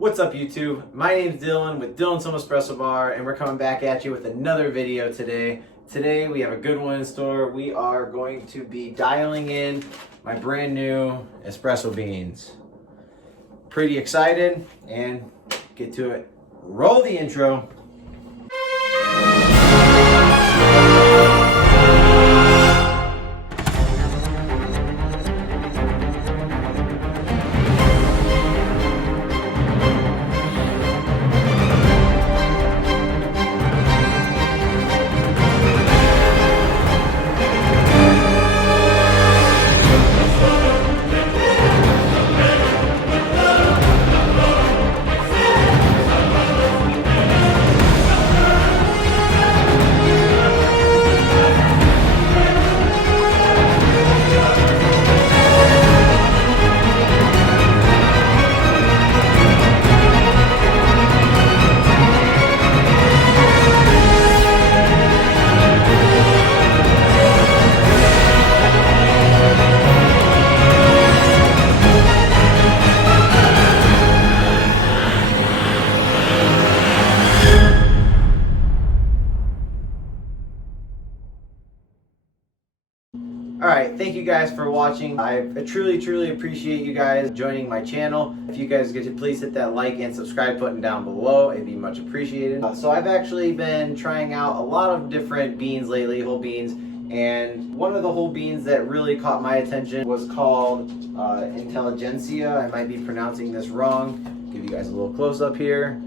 What's up YouTube? My name's Dylan with Dylan's Home Espresso Bar, and we're coming back at you with another video today. Today we have a good one in store. We are going to be dialing in my brand new espresso beans. Pretty excited, and get to it. Roll the intro. Alright, thank you guys for watching. I truly appreciate you guys joining my channel. If you guys get to please hit that like and subscribe button down below, it'd be much appreciated. So I've actually been trying out a lot of different beans lately, whole beans, and one of the whole beans that really caught my attention was called Intelligentsia. I might be pronouncing this wrong. Give you guys a little close up here.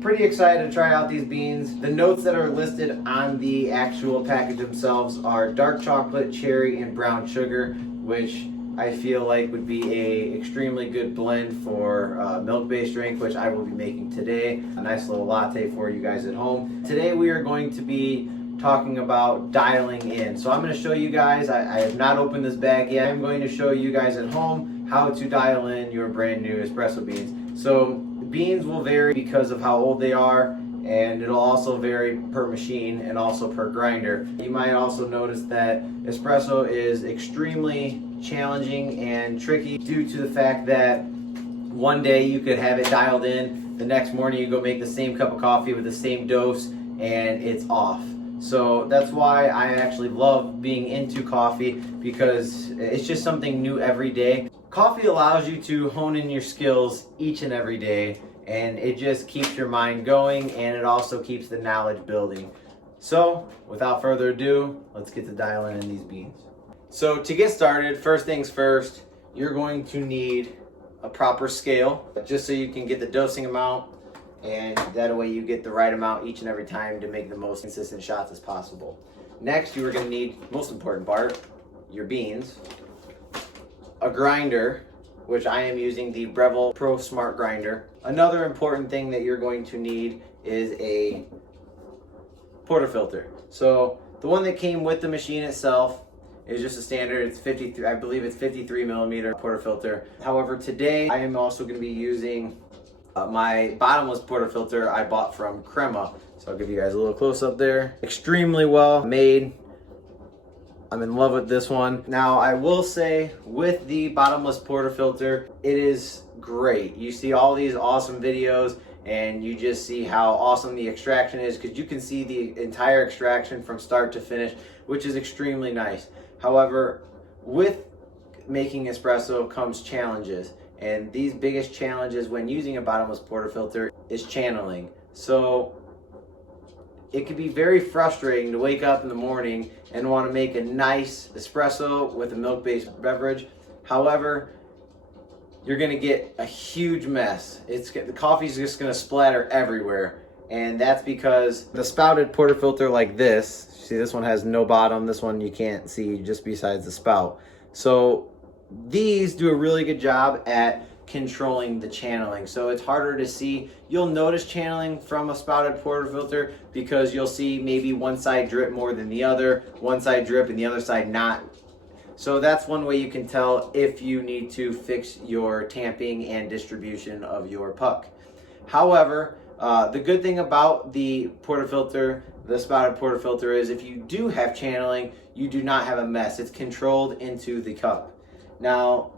Pretty excited to try out these beans. The notes that are listed on the actual package themselves are dark chocolate, cherry, and brown sugar, which I feel like would be a extremely good blend for milk-based drink, which I will be making today. A nice little latte for you guys at home. Today we are going to be talking about dialing in. So I'm going to show you guys, I have not opened this bag yet. I'm going to show you guys at home how to dial in your brand new espresso beans. So beans will vary because of how old they are, and it'll also vary per machine and also per grinder. You might also notice that espresso is extremely challenging and tricky due to the fact that one day you could have it dialed in, the next morning you go make the same cup of coffee with the same dose and it's off. So that's why I actually love being into coffee, because it's just something new every day. Coffee allows you to hone in your skills each and every day, and it just keeps your mind going, and it also keeps the knowledge building. So without further ado, let's get to dialing in these beans. So to get started, first things first, you're going to need a proper scale, just so you can get the dosing amount, and that way you get the right amount each and every time to make the most consistent shots as possible. Next, you are going to need, most important part, your beans, a grinder, which I am using the Breville Pro Smart Grinder. Another important thing that you're going to need is a portafilter. So the one that came with the machine itself is just a standard. It's 53, I believe it's 53 millimeter portafilter. However, today I am also going to be using my bottomless portafilter I bought from Crema. So I'll give you guys a little close up there. Extremely well made. I'm in love with this one. Now I will say, with the bottomless portafilter, it is great. You see all these awesome videos and you just see how awesome the extraction is, because you can see the entire extraction from start to finish, which is extremely nice. However, with making espresso comes challenges, and these biggest challenges when using a bottomless portafilter is channeling. So it can be very frustrating to wake up in the morning and want to make a nice espresso with a milk-based beverage. However, you're going to get a huge mess. The coffee's just going to splatter everywhere, and that's because the spouted portafilter like this, see this one has no bottom, this one you can't see just besides the spout. So these do a really good job at controlling the channeling, so it's harder to see. You'll notice channeling from a spouted portafilter because you'll see maybe one side drip more than the other, one side drip and the other side not. So that's one way you can tell if you need to fix your tamping and distribution of your puck. However, the good thing about the portafilter, the spouted portafilter, is if you do have channeling, you do not have a mess. It's controlled into the cup. Now,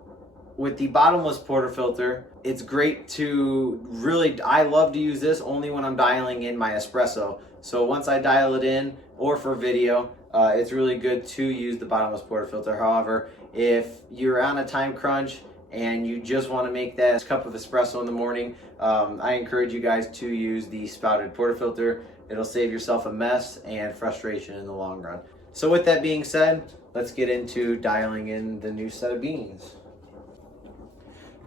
with the bottomless portafilter, it's great to really, I love to use this only when I'm dialing in my espresso. So once I dial it in, or for video, it's really good to use the bottomless portafilter. However, if you're on a time crunch and you just want to make that cup of espresso in the morning, I encourage you guys to use the spouted portafilter. It'll save yourself a mess and frustration in the long run. So with that being said, let's get into dialing in the new set of beans.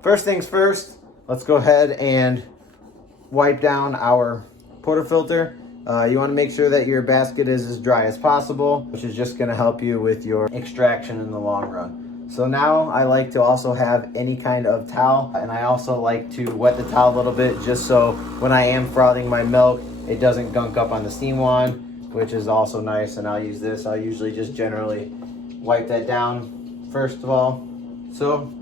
First things first, let's go ahead and wipe down our portafilter. You want to make sure that your basket is as dry as possible, which is just going to help you with your extraction in the long run. So now I like to also have any kind of towel, and I also like to wet the towel a little bit just so when I am frothing my milk, it doesn't gunk up on the steam wand, which is also nice. And I'll use this. I'll usually just generally wipe that down first of all. So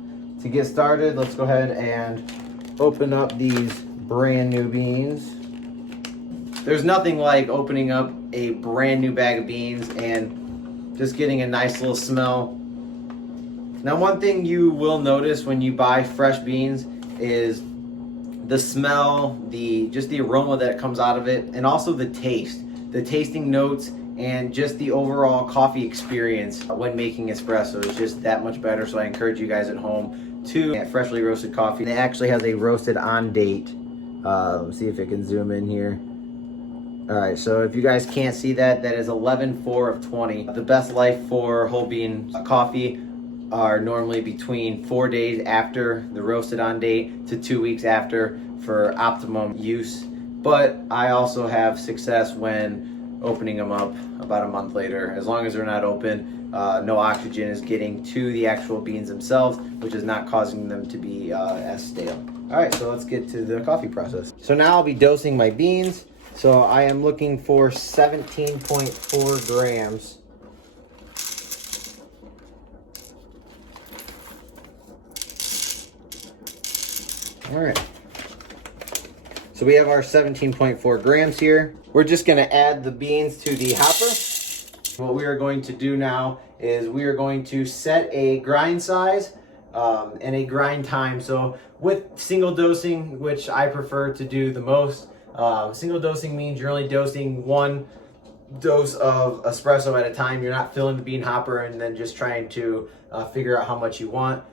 to get started, let's go ahead and open up these brand new beans. There's nothing like opening up a brand new bag of beans and just getting a nice little smell. Now, one thing you will notice when you buy fresh beans is the smell, just the aroma that comes out of it, and also the taste, the tasting notes, and just the overall coffee experience when making espresso is just that much better. So I encourage you guys at home to get freshly roasted coffee. It actually has a roasted on date. Let's see if it can zoom in here. All right, so if you guys can't see that, that is 11/4 of 20. The best life for whole bean coffee are normally between 4 days after the roasted on date to 2 weeks after for optimum use. But I also have success when opening them up about a month later. As long as they're not open, no oxygen is getting to the actual beans themselves, which is not causing them to be as stale. All right, so let's get to the coffee process. So now I'll be dosing my beans. So I am looking for 17.4 grams. All right. So we have our 17.4 grams here. We're just gonna add the beans to the hopper. What we are going to do now is we are going to set a grind size and a grind time. So with single dosing, which I prefer to do the most, single dosing means you're only dosing one dose of espresso at a time. You're not filling the bean hopper and then just trying to figure out how much you want.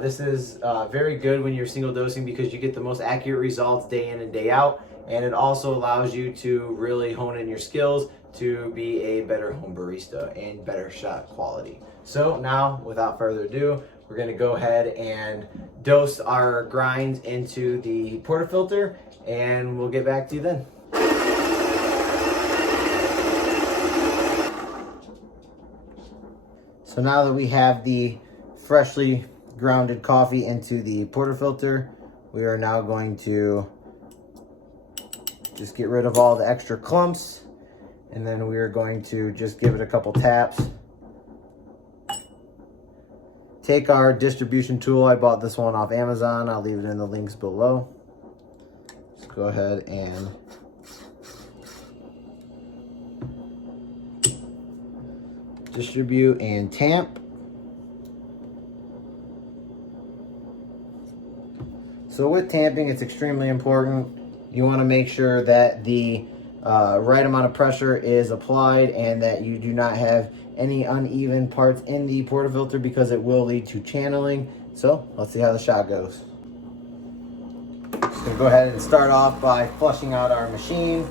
This is very good when you're single dosing because you get the most accurate results day in and day out, and it also allows you to really hone in your skills to be a better home barista and better shot quality. So now, without further ado, we're going to go ahead and dose our grinds into the portafilter, and we'll get back to you then. So now that we have the freshly grounded coffee into the portafilter, we are now going to just get rid of all the extra clumps, and then we are going to just give it a couple taps. Take our distribution tool. I bought this one off Amazon. I'll leave it in the links below. Let's go ahead and distribute and tamp. So with tamping, it's extremely important. You want to make sure that the right amount of pressure is applied and that you do not have any uneven parts in the portafilter because it will lead to channeling. So let's see how the shot goes. Just gonna go ahead and start off by flushing out our machine.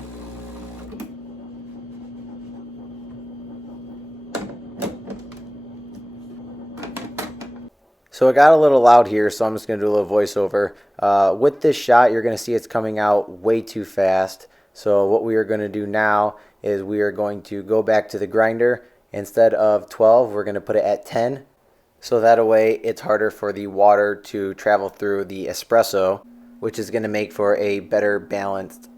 So it got a little loud here, so I'm just going to do a little voiceover. With this shot, you're going to see it's coming out way too fast. So what we are going to do now is we are going to go back to the grinder. Instead of 12, we're going to put it at 10. So that way it's harder for the water to travel through the espresso, which is going to make for a better balanced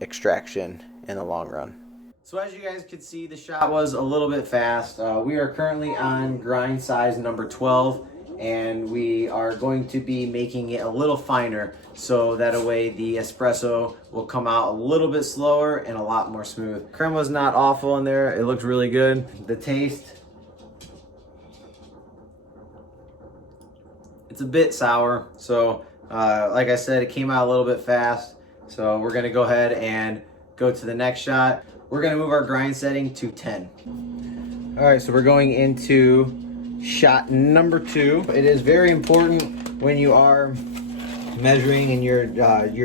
extraction in the long run. So as you guys can see, the shot was a little bit fast. We are currently on grind size number 12. And we are going to be making it a little finer so that way the espresso will come out a little bit slower and a lot more smooth. Crema's not awful in there. It looks really good. The taste, it's a bit sour, so Like I said, it came out a little bit fast. So we're gonna go ahead and go to the next shot. We're gonna move our grind setting to 10. All right, so we're going into shot number 2. It is very important when you are measuring and you're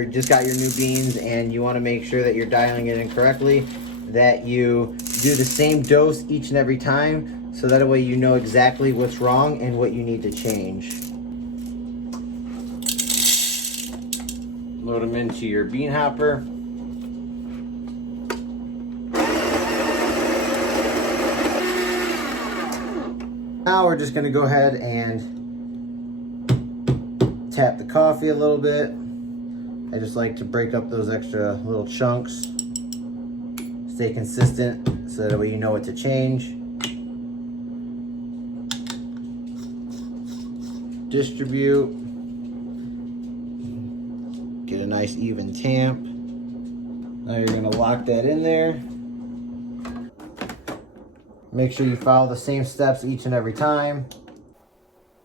just got your new beans and you want to make sure that you're dialing it in correctly, that you do the same dose each and every time, so that way you know exactly what's wrong and what you need to change. Load them into your bean hopper. Now we're just going to go ahead and tap the coffee a little bit. I just like to break up those extra little chunks. Stay consistent so that way you know what to change. Distribute. Get a nice even tamp. Now you're going to lock that in there. Make sure you follow the same steps each and every time.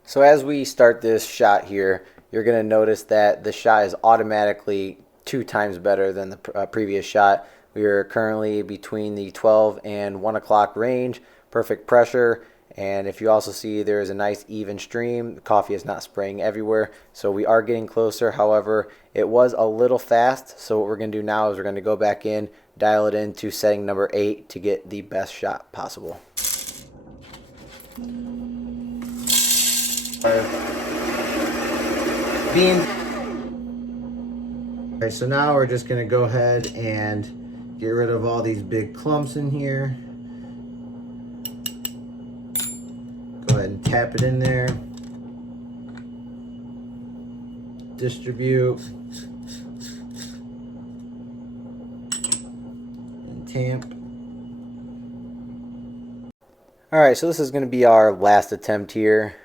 So as we start this shot here, you're going to notice that the shot is automatically 2 times better than the previous shot. We are currently between the 12 and 1 o'clock range, perfect pressure, and if you also see there is a nice even stream, the coffee is not spraying everywhere, so we are getting closer. However, it was a little fast, so what we're going to do now is we're going to go back in, dial it into setting number 8 to get the best shot possible. Beans. Alright, so now we're just going to go ahead and get rid of all these big clumps in here. Go ahead and tap it in there. Distribute. And tamp. Alright, so this is going to be our last attempt here.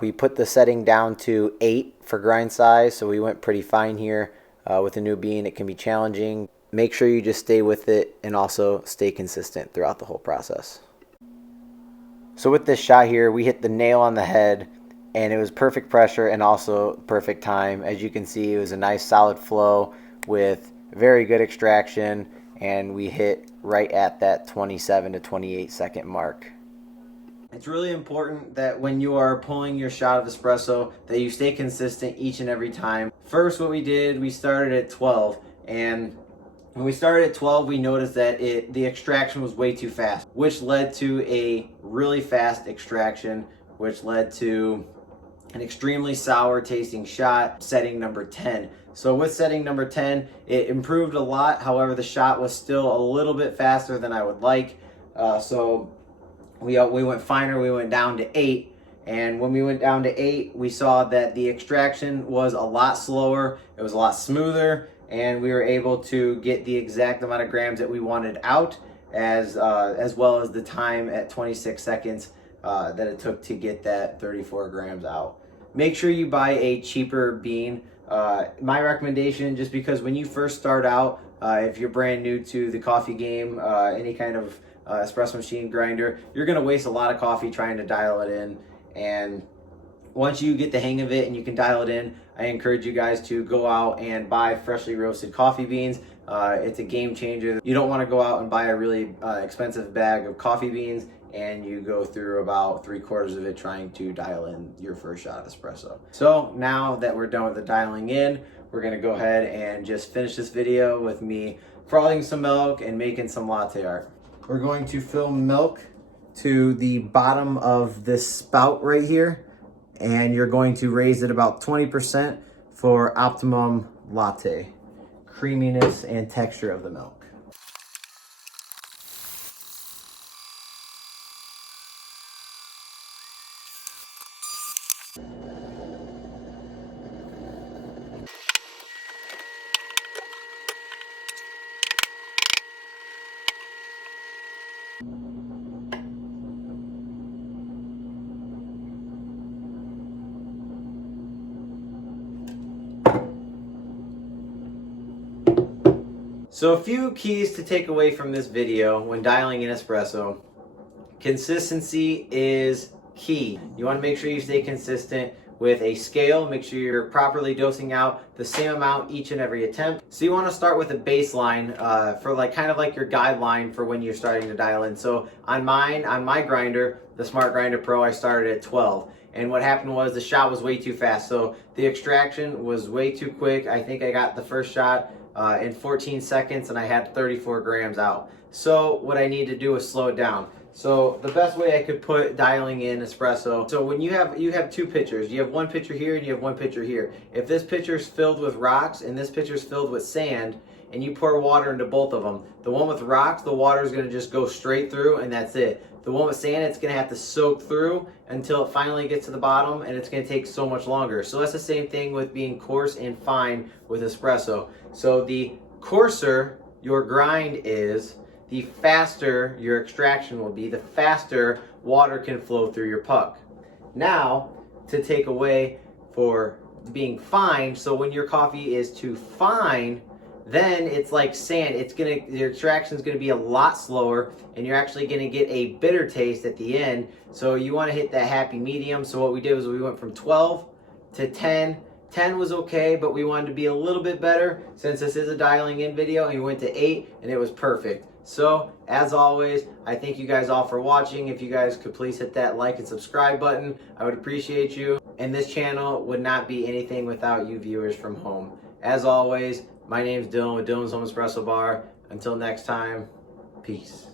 We put the setting down to 8 for grind size, so we went pretty fine here. With a new bean, it can be challenging. Make sure you just stay with it and also stay consistent throughout the whole process. So with this shot here, we hit the nail on the head, and it was perfect pressure and also perfect time. As you can see, it was a nice solid flow with very good extraction, and we hit right at that 27 to 28 second mark. It's really important that when you are pulling your shot of espresso that you stay consistent each and every time. First, what we did, we started at 12, and when we started at 12, we noticed that the extraction was way too fast, which led to a really fast extraction, which led to an extremely sour tasting shot, setting number 10. So with setting number 10, it improved a lot. However, the shot was still a little bit faster than I would like. So we went finer, we went down to 8. And when we went down to 8, we saw that the extraction was a lot slower, it was a lot smoother, and we were able to get the exact amount of grams that we wanted out, as well as the time at 26 seconds that it took to get that 34 grams out. Make sure you buy a cheaper bean. My recommendation, just because when you first start out, if you're brand new to the coffee game, any kind of espresso machine grinder, you're going to waste a lot of coffee trying to dial it in. And once you get the hang of it and you can dial it in, I encourage you guys to go out and buy freshly roasted coffee beans. It's a game changer. You don't want to go out and buy a really expensive bag of coffee beans and you go through about 3/4 of it trying to dial in your first shot of espresso. So now that we're done with the dialing in, we're going to go ahead and just finish this video with me frothing some milk and making some latte art. We're going to fill milk to the bottom of this spout right here, and you're going to raise it about 20% for optimum latte creaminess and texture of the milk. So a few keys to take away from this video when dialing in espresso. Consistency is key. You want to make sure you stay consistent with a scale. Make sure you're properly dosing out the same amount each and every attempt. So you want to start with a baseline for like kind of like your guideline for when you're starting to dial in. So on my grinder, the Smart Grinder Pro, I started at 12. And what happened was the shot was way too fast. So the extraction was way too quick. I think I got the first shot in 14 seconds and I had 34 grams out. So what I need to do is slow it down. So the best way I could put dialing in espresso, so when you have two pitchers, you have one pitcher here and you have one pitcher here. If this pitcher is filled with rocks and this pitcher is filled with sand, and you pour water into both of them, the one with rocks, the water is going to just go straight through and that's it. The one with sand, it's going to have to soak through until it finally gets to the bottom, and it's going to take so much longer. So that's the same thing with being coarse and fine with espresso. So the coarser your grind is, the faster your extraction will be, the faster water can flow through your puck. Now, to take away for being fine, so when your coffee is too fine, then it's like sand. Your extraction is gonna be a lot slower, and you're actually gonna get a bitter taste at the end. So you wanna hit that happy medium. So what we did was we went from 12 to 10. 10 was okay, but we wanted to be a little bit better since this is a dialing in video, and we went to 8 and it was perfect. So as always, I thank you guys all for watching. If you guys could please hit that like and subscribe button, I would appreciate you. And this channel would not be anything without you viewers from home. As always, my name's Dylan with Dylan's Home Espresso Bar. Until next time, peace.